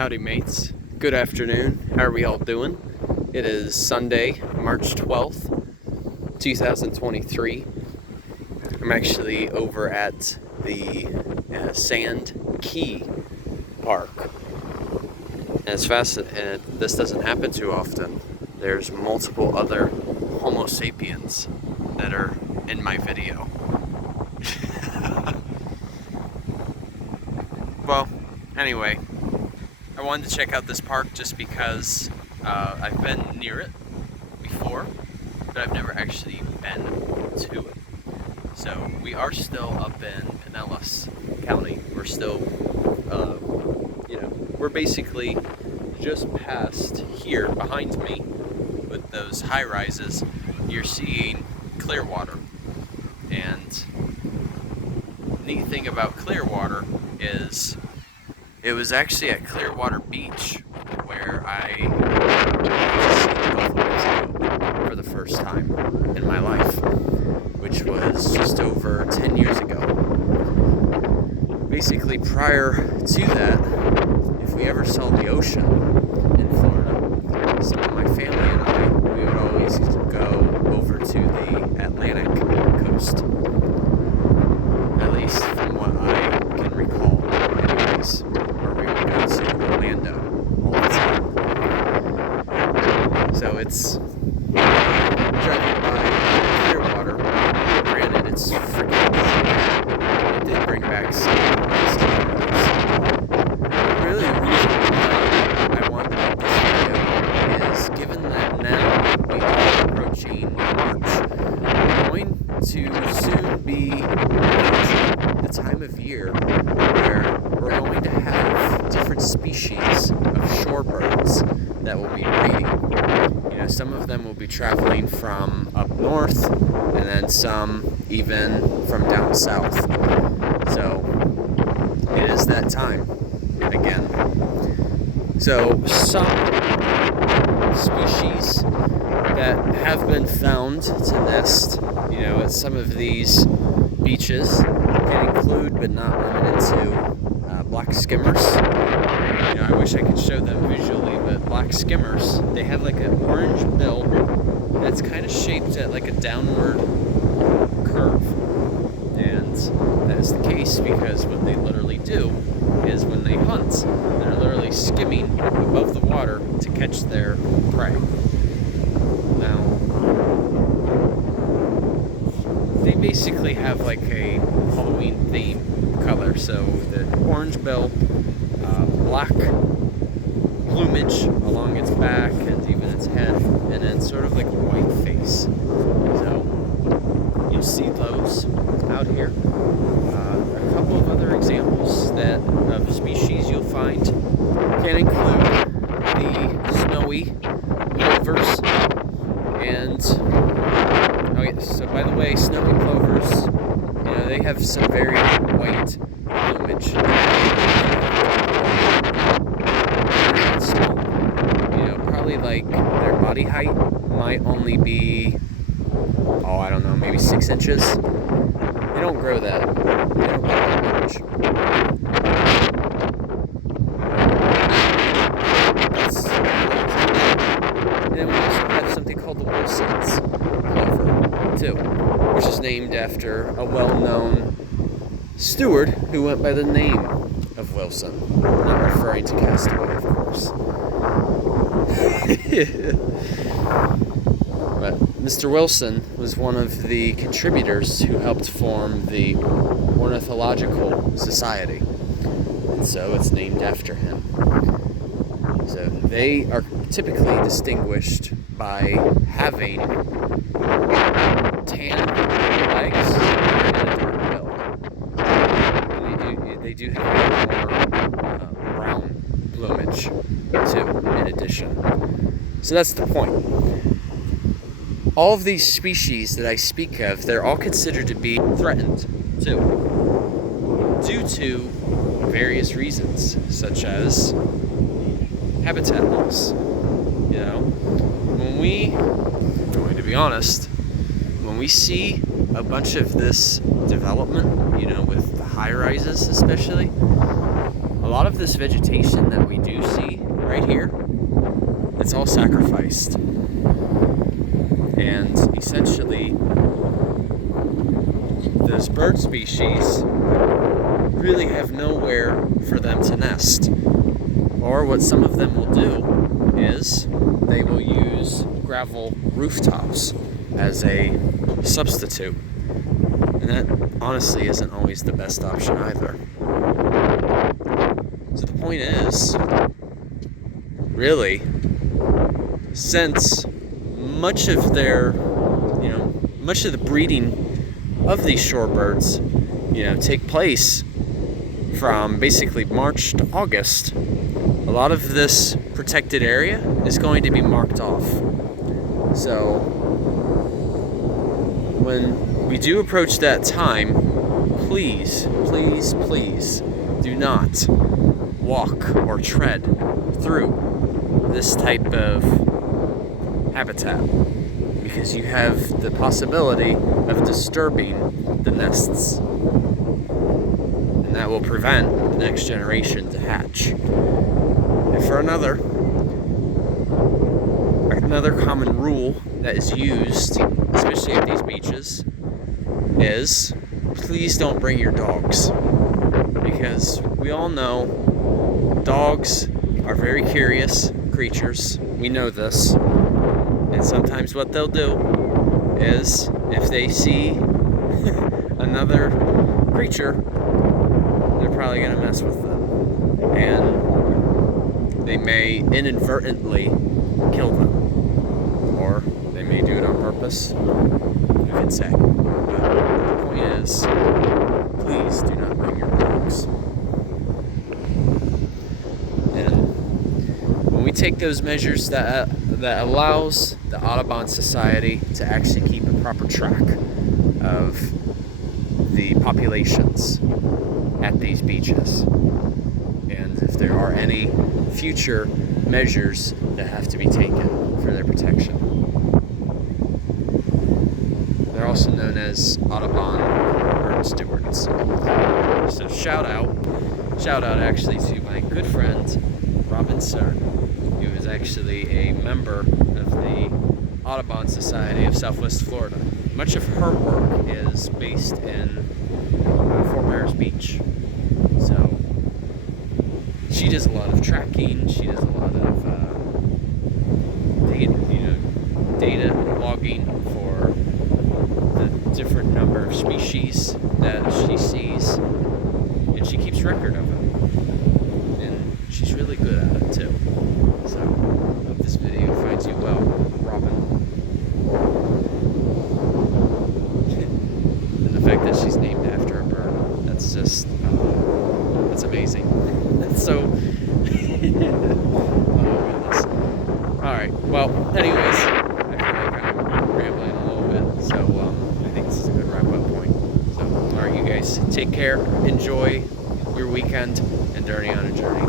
Howdy mates, good afternoon, how are we all doing? It is Sunday, March 12th, 2023. I'm actually over at the Sand Key Park. And it's fascinating, and this doesn't happen too often. There's multiple other Homo sapiens that are in my video. Well, anyway, I wanted to check out this park just because I've been near it before, but I've never actually been to it. So we are still up in Pinellas County. We're still, we're basically just past here behind me with those high rises. You're seeing Clearwater. And neat thing about Clearwater is it was actually at Clearwater Beach where I for the first time in my life, which was just over 10 years ago. Basically, prior to that, if we ever saw the ocean in Florida, some of my family and I, we would always go over to the Atlantic coast. At least from what I can recall, anyways, where we would go to Orlando all the time. So it's driving by Clearwater. Granted, it's freaking busy. It did bring back some memories. Really, the reason why I wanted to make this video is given that now we are approaching March, we're going to soon be approaching the time of year where we're going to have different species of shorebirds that will be breeding. You know, some of them will be traveling from up north, and then some even from down south. So it is that time again. So some species that have been found to nest, at some of these beaches can include, but not limited to, black skimmers. I wish I could show them visually, but black skimmers, they have like an orange bill that's kind of shaped at like a downward curve. And that is the case because what they literally do is when they hunt, they're literally skimming above the water to catch their prey. Now, they basically have like a Halloween theme color. So the orange bill, black plumage along its back and even its head, and then sort of like a white face. So you'll see those out here. A couple of other examples of species you'll find can include the snowy plovers. And oh yes, so by the way, snowy plovers, they have some very white plumage. Probably like their body height might only be, I don't know, maybe 6 inches. They don't grow that. They don't grow that much. And then we also have something called the Wilsons Plover, too, which is named after a well-known steward who went by the name of Wilson. Not referring to Castaway, of course. But Mr. Wilson was one of the contributors who helped form the Ornithological Society, and so it's named after him. So they are typically distinguished by having tan legs and a dark bill. And they do have more brown plumage too, in addition. So that's the point. All of these species that I speak of, they're all considered to be threatened too, due to various reasons, such as habitat loss. To be honest, when we see a bunch of this development, with the high rises especially, a lot of this vegetation that we do see sacrificed. And essentially, those bird species really have nowhere for them to nest. Or what some of them will do is they will use gravel rooftops as a substitute. And that honestly isn't always the best option either. So the point is, really, since much of the breeding of these shorebirds, take place from basically March to August, a lot of this protected area is going to be marked off. So when we do approach that time, please, please, please do not walk or tread through this type of habitat, because you have the possibility of disturbing the nests, and that will prevent the next generation to hatch. And for another common rule that is used, especially at these beaches, is please don't bring your dogs, because we all know dogs are very curious creatures. We know this. And sometimes what they'll do is, if they see another creature, they're probably going to mess with them. And they may inadvertently kill them. Or they may do it on purpose. Who can say? But the point is, please do not bring your dogs. And when we take those measures that allows the Audubon Society to actually keep a proper track of the populations at these beaches, and if there are any future measures that have to be taken for their protection. They're also known as Audubon bird stewards. So shout out actually to my good friend Robin Tern, who is actually a member of the Audubon Society of Southwest Florida. Much of her work is based in Fort Myers Beach. So she does a lot of tracking, she does a lot of data logging for the different number of species that she sees, and she keeps record of it. And she's really good at it too. So I hope this video finds you well, Robin. And the fact that she's named after a bird, that's just, that's amazing. That's so, oh goodness. Alright, well, anyways, I feel like I'm rambling a little bit, so I think this is a good wrap-up point. So, alright you guys, take care, enjoy your weekend, and journey on a journey.